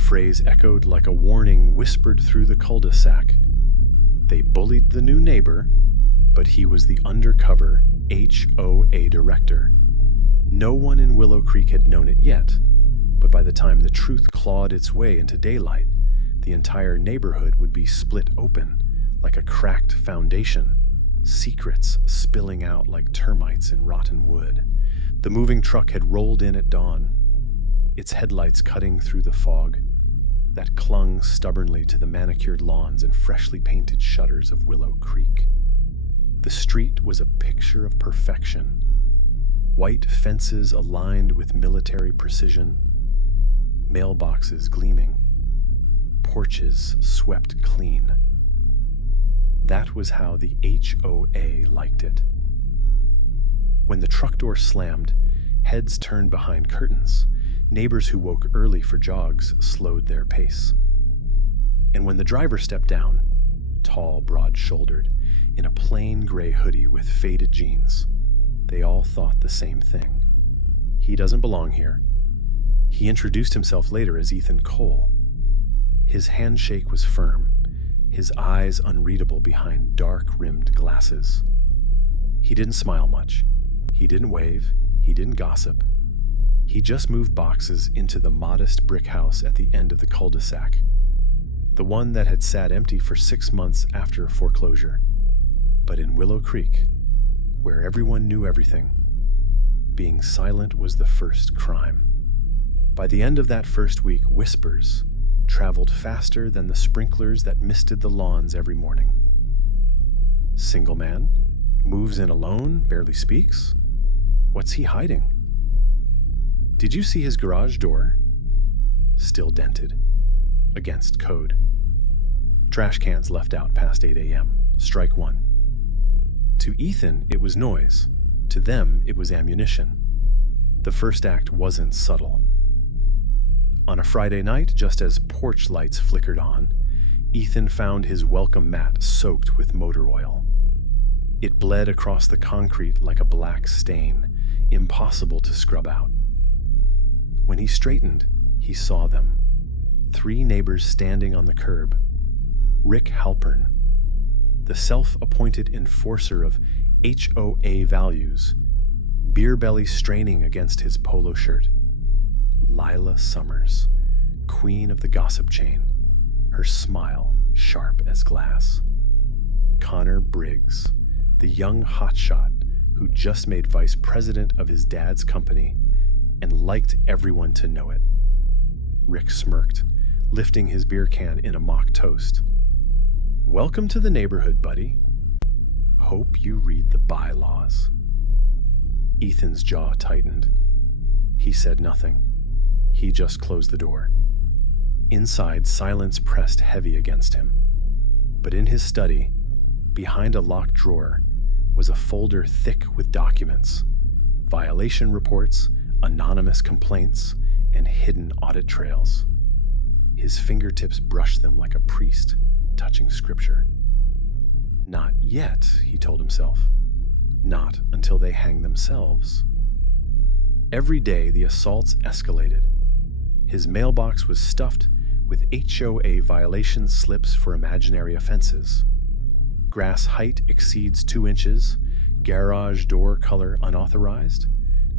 phrase echoed like a warning whispered through the cul-de-sac. They bullied the new neighbor, but he was the undercover HOA Director. No one in Willow Creek had known it yet, but by the time the truth clawed its way into daylight, the entire neighborhood would be split open like a cracked foundation, secrets spilling out like termites in rotten wood. The moving truck had rolled in at dawn, its headlights cutting through the fog that clung stubbornly to the manicured lawns and freshly painted shutters of Willow Creek. The street was a picture of perfection. White fences aligned with military precision, mailboxes gleaming, porches swept clean. That was how the HOA liked it. When the truck door slammed, heads turned behind curtains. Neighbors who woke early for jogs slowed their pace. And when the driver stepped down, tall, broad-shouldered, in a plain gray hoodie with faded jeans, they all thought the same thing. He doesn't belong here. He introduced himself later as Ethan Cole. His handshake was firm, his eyes unreadable behind dark-rimmed glasses. He didn't smile much. He didn't wave. He didn't gossip. He just moved boxes into the modest brick house at the end of the cul-de-sac, the one that had sat empty for 6 months after foreclosure. But in Willow Creek, where everyone knew everything, being silent was the first crime. By the end of that first week, whispers traveled faster than the sprinklers that misted the lawns every morning. Single man? Moves in alone? Barely speaks? What's he hiding? Did you see his garage door? Still dented. Against code. Trash cans left out past 8 a.m. Strike one. To Ethan, it was noise. To them, it was ammunition. The first act wasn't subtle. On a Friday night, just as porch lights flickered on, Ethan found his welcome mat soaked with motor oil. It bled across the concrete like a black stain, impossible to scrub out. When he straightened, he saw them. 3 neighbors standing on the curb. Rick Halpern, the self-appointed enforcer of HOA values, beer belly straining against his polo shirt. Lila Summers, queen of the gossip chain, her smile sharp as glass. Connor Briggs, the young hotshot who just made vice president of his dad's company and liked everyone to know it. Rick smirked, lifting his beer can in a mock toast. Welcome to the neighborhood, buddy. Hope you read the bylaws. Ethan's jaw tightened. He said nothing. He just closed the door. Inside, silence pressed heavy against him. But in his study, behind a locked drawer, was a folder thick with documents, violation reports, anonymous complaints, and hidden audit trails. His fingertips brushed them like a priest touching scripture. Not yet, he told himself. Not until they hang themselves. Every day, the assaults escalated. His mailbox was stuffed with HOA violation slips for imaginary offenses. Grass height exceeds 2 inches, garage door color unauthorized,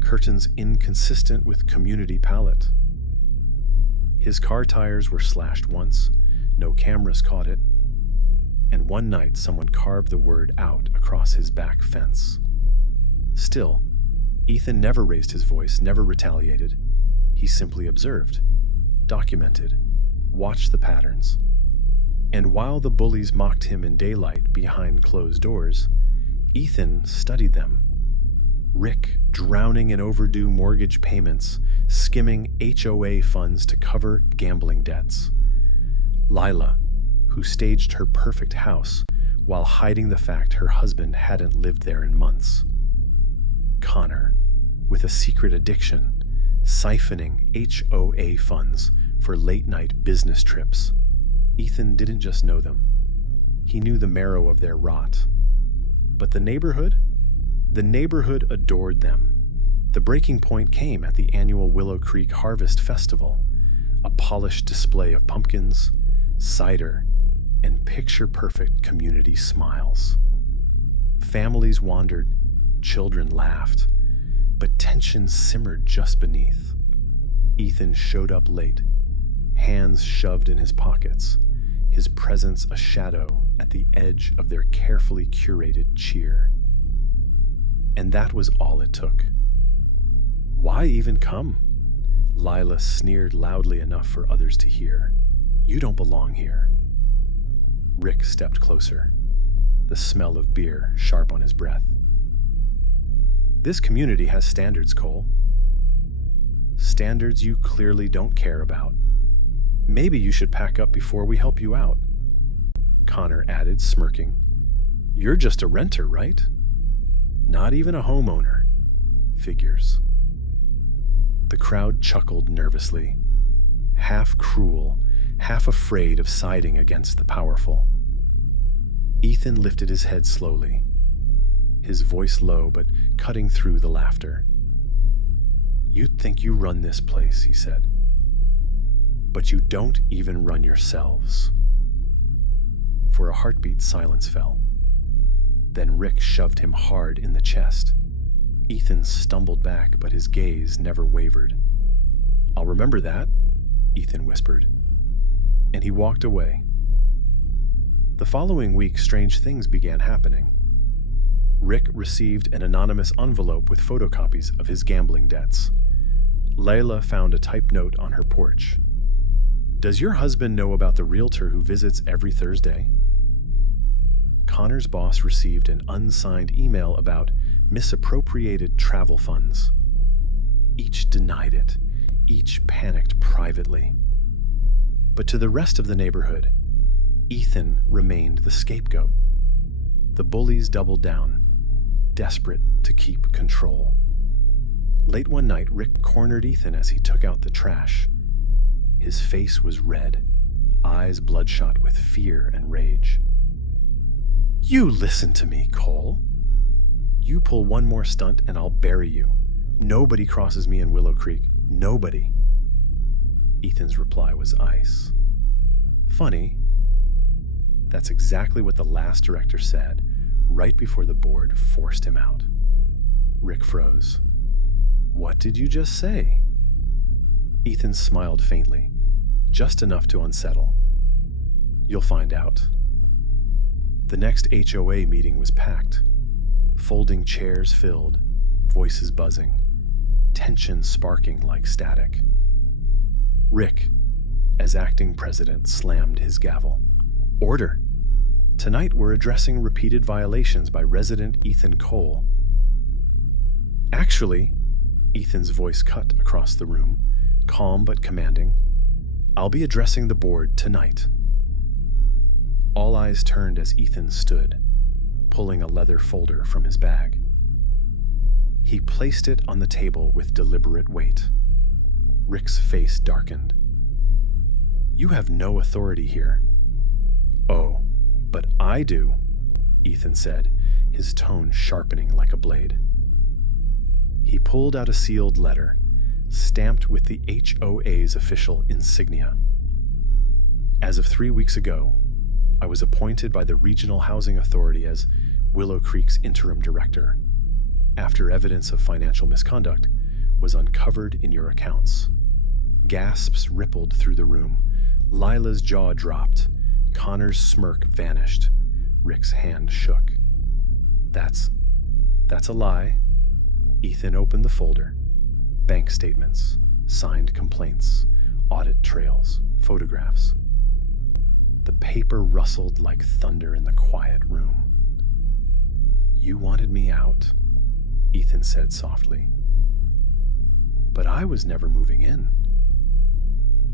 curtains inconsistent with community palette. His car tires were slashed once, no cameras caught it, and one night someone carved the word out across his back fence. Still, Ethan never raised his voice, never retaliated. He simply observed, documented, watched the patterns. And while the bullies mocked him in daylight behind closed doors, Ethan studied them. Rick drowning in overdue mortgage payments, skimming HOA funds to cover gambling debts. Lila, who staged her perfect house while hiding the fact her husband hadn't lived there in months. Connor, with a secret addiction, siphoning HOA funds for late-night business trips. Ethan didn't just know them. He knew the marrow of their rot. But the neighborhood? The neighborhood adored them. The breaking point came at the annual Willow Creek Harvest Festival, a polished display of pumpkins, cider, and picture-perfect community smiles. Families wandered, children laughed, but tension simmered just beneath. Ethan showed up late, hands shoved in his pockets, his presence a shadow at the edge of their carefully curated cheer. And that was all it took. Why even come? Lila sneered loudly enough for others to hear. You don't belong here. Rick stepped closer, the smell of beer sharp on his breath. This community has standards, Cole. Standards you clearly don't care about. Maybe you should pack up before we help you out. Connor added, smirking. You're just a renter, right? Not even a homeowner. Figures. The crowd chuckled nervously, half cruel, half afraid of siding against the powerful. Ethan lifted his head slowly, his voice low but cutting through the laughter. You'd think you run this place, he said. But you don't even run yourselves. For a heartbeat, silence fell. Then Rick shoved him hard in the chest. Ethan stumbled back, but his gaze never wavered. I'll remember that, Ethan whispered. And he walked away. The following week, strange things began happening. Rick received an anonymous envelope with photocopies of his gambling debts. Layla found a typed note on her porch. Does your husband know about the realtor who visits every Thursday? Connor's boss received an unsigned email about misappropriated travel funds. Each denied it. Each panicked privately. But to the rest of the neighborhood, Ethan remained the scapegoat. The bullies doubled down, desperate to keep control. Late one night, Rick cornered Ethan as he took out the trash. His face was red, eyes bloodshot with fear and rage. You listen to me, Cole. You pull one more stunt and I'll bury you. Nobody crosses me in Willow Creek. Nobody. Ethan's reply was ice. Funny. That's exactly what the last director said, right before the board forced him out. Rick froze. What did you just say? Ethan smiled faintly, just enough to unsettle. You'll find out. The next HOA meeting was packed. Folding chairs filled, voices buzzing, tension sparking like static. Rick, as acting president, slammed his gavel. Order! Tonight we're addressing repeated violations by resident Ethan Cole. Actually, Ethan's voice cut across the room, calm but commanding, I'll be addressing the board tonight. All eyes turned as Ethan stood, pulling a leather folder from his bag. He placed it on the table with deliberate weight. Rick's face darkened. You have no authority here. Oh, but I do, Ethan said, his tone sharpening like a blade. He pulled out a sealed letter, stamped with the HOA's official insignia. As of 3 weeks ago, I was appointed by the Regional Housing Authority as Willow Creek's interim director, after evidence of financial misconduct was uncovered in your accounts. Gasps rippled through the room. Lila's jaw dropped. Connor's smirk vanished. Rick's hand shook. That's a lie. Ethan opened the folder. Bank statements, signed complaints, audit trails, photographs. The paper rustled like thunder in the quiet room. You wanted me out, Ethan said softly. But I was never moving in.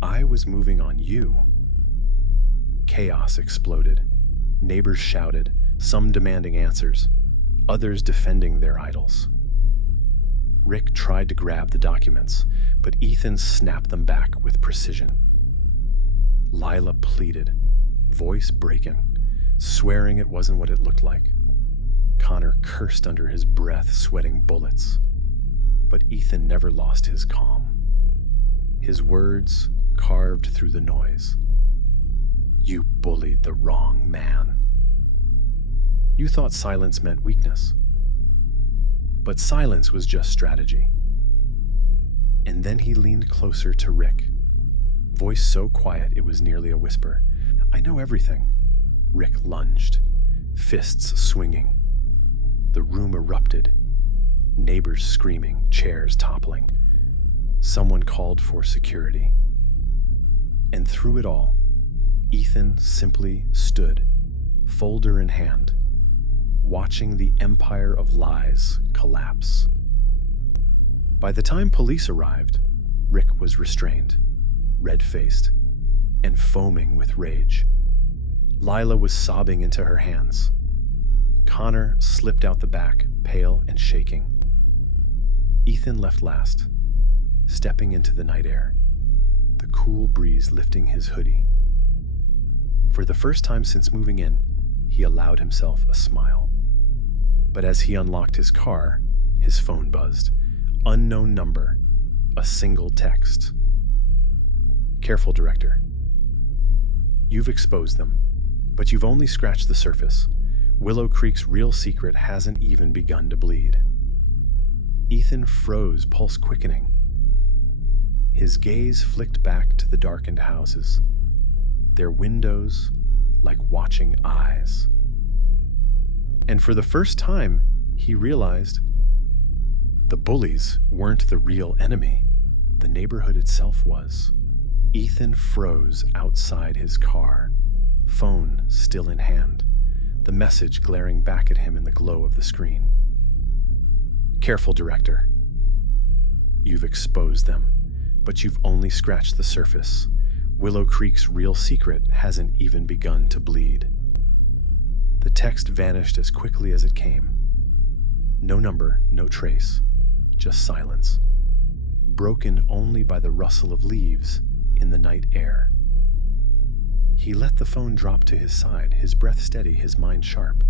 I was moving on you. Chaos exploded. Neighbors shouted, some demanding answers, others defending their idols. Rick tried to grab the documents, but Ethan snapped them back with precision. Lila pleaded, voice breaking, swearing it wasn't what it looked like. Connor cursed under his breath, sweating bullets. But Ethan never lost his calm. His words, carved through the noise. You bullied the wrong man. You thought silence meant weakness. But silence was just strategy. And then he leaned closer to Rick, voice so quiet it was nearly a whisper. I know everything. Rick lunged, fists swinging. The room erupted, neighbors screaming, chairs toppling. Someone called for security. And through it all, Ethan simply stood, folder in hand, watching the empire of lies collapse. By the time police arrived, Rick was restrained, red-faced, and foaming with rage. Lila was sobbing into her hands. Connor slipped out the back, pale and shaking. Ethan left last, stepping into the night air, the cool breeze lifting his hoodie. For the first time since moving in, he allowed himself a smile. But as he unlocked his car, his phone buzzed. Unknown number, a single text. Careful, Director. You've exposed them, but you've only scratched the surface. Willow Creek's real secret hasn't even begun to bleed. Ethan froze, pulse quickening. His gaze flicked back to the darkened houses, their windows like watching eyes. And for the first time, he realized the bullies weren't the real enemy. The neighborhood itself was. Ethan froze outside his car, phone still in hand, the message glaring back at him in the glow of the screen. Careful, Director. You've exposed them, but you've only scratched the surface. Willow Creek's real secret hasn't even begun to bleed. The text vanished as quickly as it came. No number, no trace, just silence, broken only by the rustle of leaves in the night air. He let the phone drop to his side, his breath steady, his mind sharp.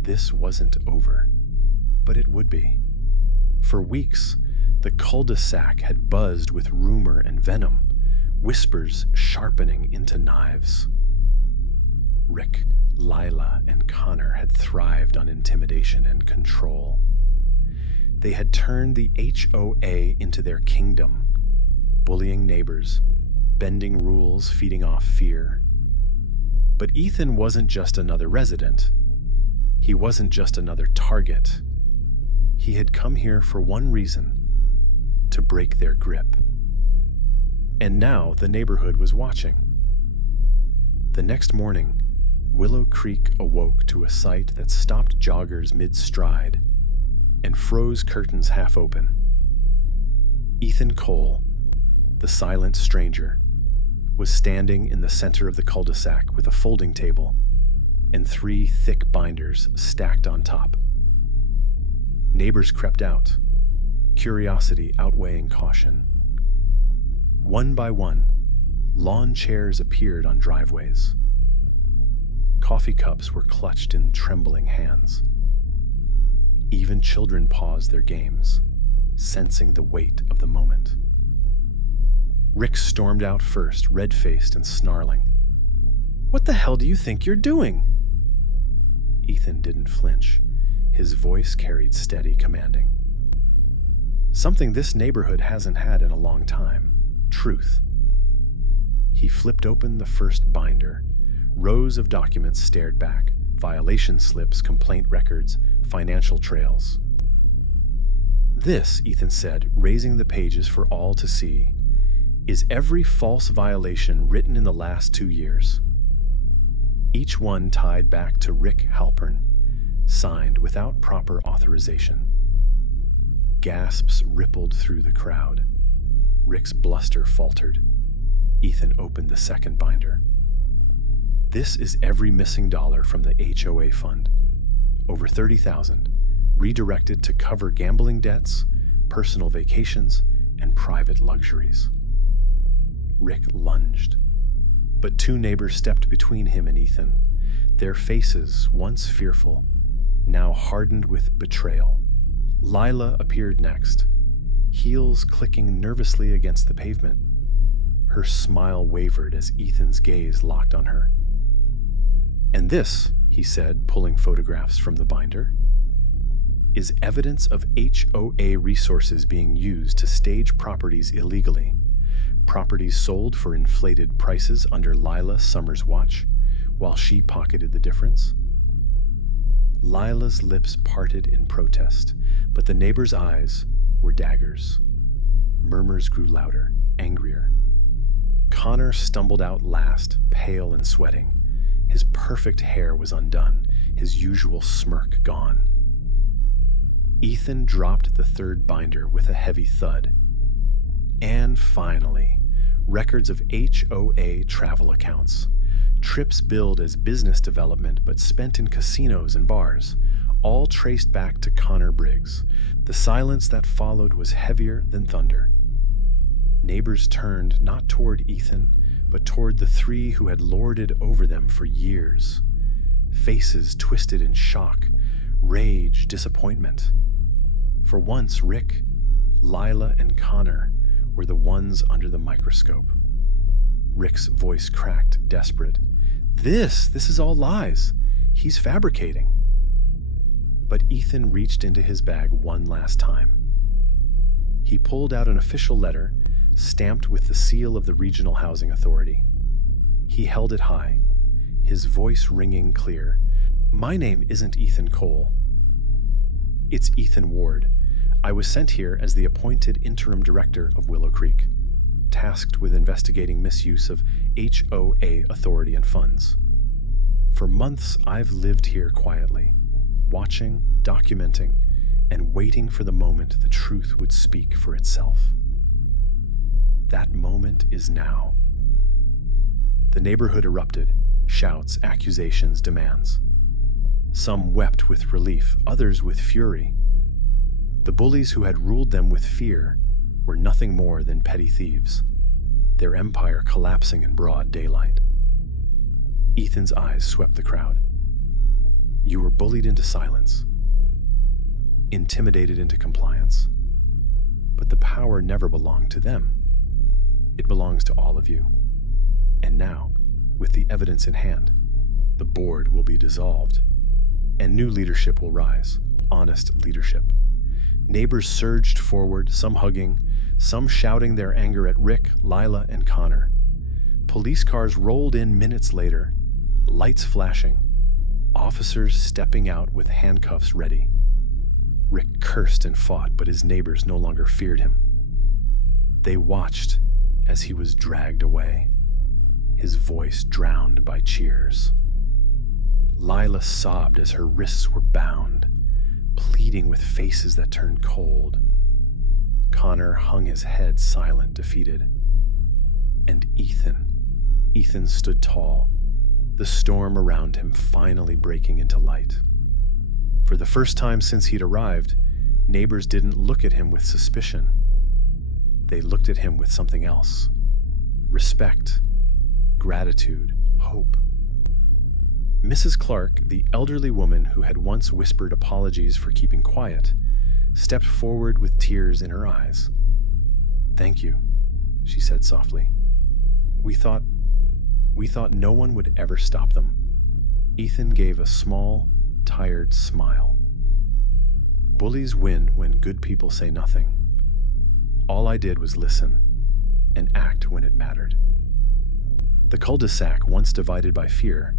This wasn't over, but it would be. For weeks, the cul-de-sac had buzzed with rumor and venom, whispers sharpening into knives. Rick, Lila, and Connor had thrived on intimidation and control. They had turned the HOA into their kingdom, bullying neighbors, bending rules, feeding off fear. But Ethan wasn't just another resident. He wasn't just another target. He had come here for one reason: to break their grip. And now the neighborhood was watching. The next morning, Willow Creek awoke to a sight that stopped joggers mid-stride and froze curtains half open. Ethan Cole, the silent stranger, was standing in the center of the cul-de-sac with a folding table and 3 thick binders stacked on top. Neighbors crept out, curiosity outweighing caution. One by one, lawn chairs appeared on driveways. Coffee cups were clutched in trembling hands. Even children paused their games, sensing the weight of the moment. Rick stormed out first, red-faced and snarling. "What the hell do you think you're doing?" Ethan didn't flinch. His voice carried steady, commanding. Something this neighborhood hasn't had in a long time: truth. He flipped open the first binder. Rows of documents stared back: violation slips, complaint records, financial trails. "This," Ethan said, raising the pages for all to see, "is every false violation written in the last 2 years. Each one tied back to Rick Halpern, signed without proper authorization." Gasps rippled through the crowd. Rick's bluster faltered. Ethan opened the second binder. "This is every missing dollar from the HOA fund. Over $30,000, redirected to cover gambling debts, personal vacations, and private luxuries." Rick lunged, but 2 neighbors stepped between him and Ethan, their faces, once fearful, now hardened with betrayal. Lila appeared next, heels clicking nervously against the pavement. Her smile wavered as Ethan's gaze locked on her. "And this," he said, pulling photographs from the binder, "is evidence of HOA resources being used to stage properties illegally. Properties sold for inflated prices under Lila Summers' watch, while she pocketed the difference." Lila's lips parted in protest, but the neighbor's eyes were daggers. Murmurs grew louder, angrier. Connor stumbled out last, pale and sweating. His perfect hair was undone, his usual smirk gone. Ethan dropped the third binder with a heavy thud. And finally, records of HOA travel accounts. Trips billed as business development but spent in casinos and bars, all traced back to Connor Briggs. The silence that followed was heavier than thunder. Neighbors turned not toward Ethan, but toward the three who had lorded over them for years. Faces twisted in shock, rage, disappointment. For once, Rick, Lila, and Connor were the ones under the microscope. Rick's voice cracked, desperate. This is all lies. He's fabricating." But Ethan reached into his bag one last time. He pulled out an official letter, stamped with the seal of the Regional Housing Authority. He held it high, his voice ringing clear. "My name isn't Ethan Cole. It's Ethan Ward. I was sent here as the appointed interim director of Willow Creek, tasked with investigating misuse of HOA authority and funds. For months, I've lived here quietly, watching, documenting, and waiting for the moment the truth would speak for itself. That moment is now." The neighborhood erupted, shouts, accusations, demands. Some wept with relief, others with fury. The bullies who had ruled them with fear were nothing more than petty thieves, their empire collapsing in broad daylight. Ethan's eyes swept the crowd. You were bullied into silence, intimidated into compliance. But the power never belonged to them. It belongs to all of you. And now, with the evidence in hand, the board will be dissolved, and new leadership will rise, honest leadership. Neighbors surged forward, some hugging, some shouting their anger at Rick, Lila, and Connor. Police cars rolled in minutes later, lights flashing, officers stepping out with handcuffs ready. Rick cursed and fought, but his neighbors no longer feared him. They watched as he was dragged away, his voice drowned by cheers. Lila sobbed as her wrists were bound, pleading with faces that turned cold. Connor hung his head silent, defeated. And Ethan stood tall, the storm around him finally breaking into light. For the first time since he'd arrived, neighbors didn't look at him with suspicion. They looked at him with something else. Respect, gratitude, hope. Mrs. Clark, the elderly woman who had once whispered apologies for keeping quiet, stepped forward with tears in her eyes. "Thank you," she said softly. We thought no one would ever stop them." Ethan gave a small, tired smile. "Bullies win when good people say nothing. All I did was listen and act when it mattered." The cul-de-sac, once divided by fear,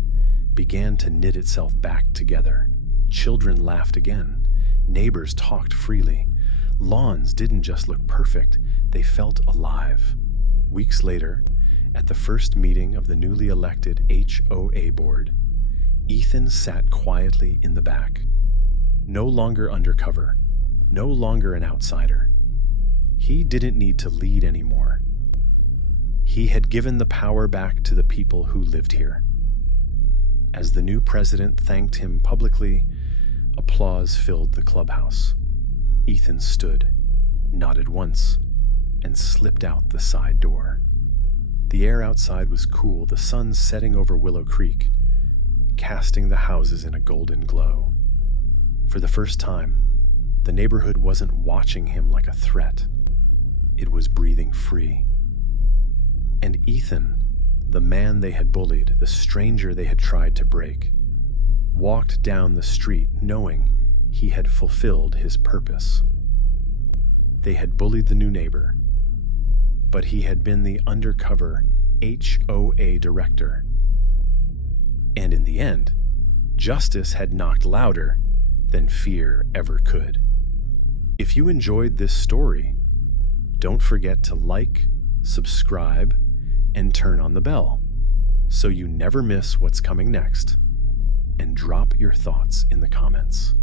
began to knit itself back together. Children laughed again. Neighbors talked freely. Lawns didn't just look perfect, they felt alive. Weeks later, at the first meeting of the newly elected HOA board, Ethan sat quietly in the back. No longer undercover, no longer an outsider. He didn't need to lead anymore. He had given the power back to the people who lived here. As the new president thanked him publicly, applause filled the clubhouse. Ethan stood, nodded once, and slipped out the side door. The air outside was cool, the sun setting over Willow Creek, casting the houses in a golden glow. For the first time, the neighborhood wasn't watching him like a threat. It was breathing free. And Ethan, the man they had bullied, the stranger they had tried to break, walked down the street knowing he had fulfilled his purpose. They had bullied the new neighbor, but he had been the undercover HOA Director. And in the end, justice had knocked louder than fear ever could. If you enjoyed this story, don't forget to like, subscribe, and turn on the bell so you never miss what's coming next. And drop your thoughts in the comments.